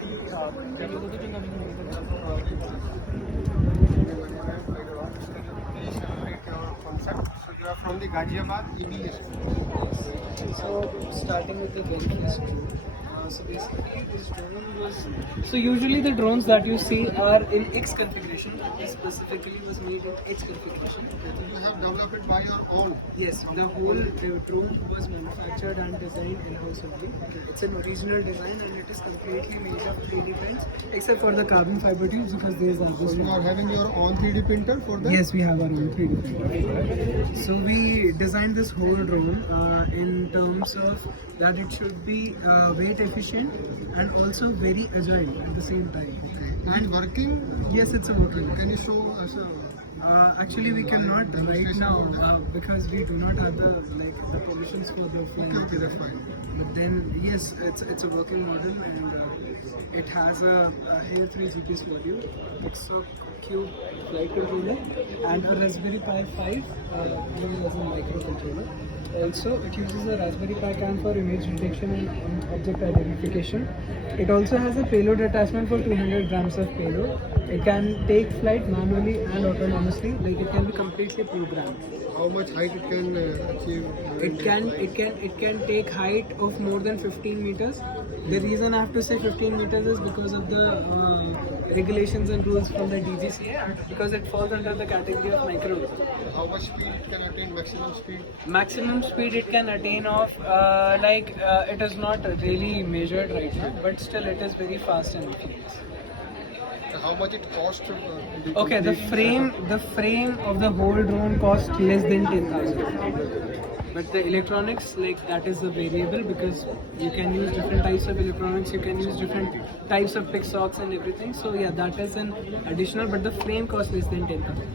So you are from the Ghaziabad EV. So starting with the very first drone. So basically this drone was, so usually the drones that you see are in X configuration. This specifically was made in X configuration. You have developed it by your own. Yes, the whole drone was manufactured and designed in-house only. It's an original design and it is completely made of 3D prints except for the carbon fiber tubes because these are So you are having your own 3D printer for that? Yes, we have our own 3D printer. So we designed this whole drone in terms of that it should be weight efficient and also very agile at the same time. And working? Yes, it's a working one. Can you show us? Actually, we cannot right now because we do not have the permissions for the flight. Okay, that's fine. But then, yes, it's a working model and it has a Hair 3 GPS module, Cube flight controller, and a Raspberry Pi 5 given as a microcontroller. Also, it uses a Raspberry Pi cam for image detection and object identification. It also has a payload attachment for 200 grams of payload. It can take flight manually and autonomously, like it can be completely programmed. How much height it can achieve? It can take height of more than 15 meters. The reason I have to say 15 meters is because of the regulations and rules from the DGCA, because it falls under the category of micro. How much speed it can attain? Maximum speed? Maximum speed it can attain of it is not really measured right now, but still it is very fast and efficient. How much it cost? Okay, the frame of the whole drone costs less than 10,000. But the electronics, like that is a variable because you can use different types of electronics, you can use different types of pick socks and everything. So yeah, that is an additional, but the frame costs less than 10,000.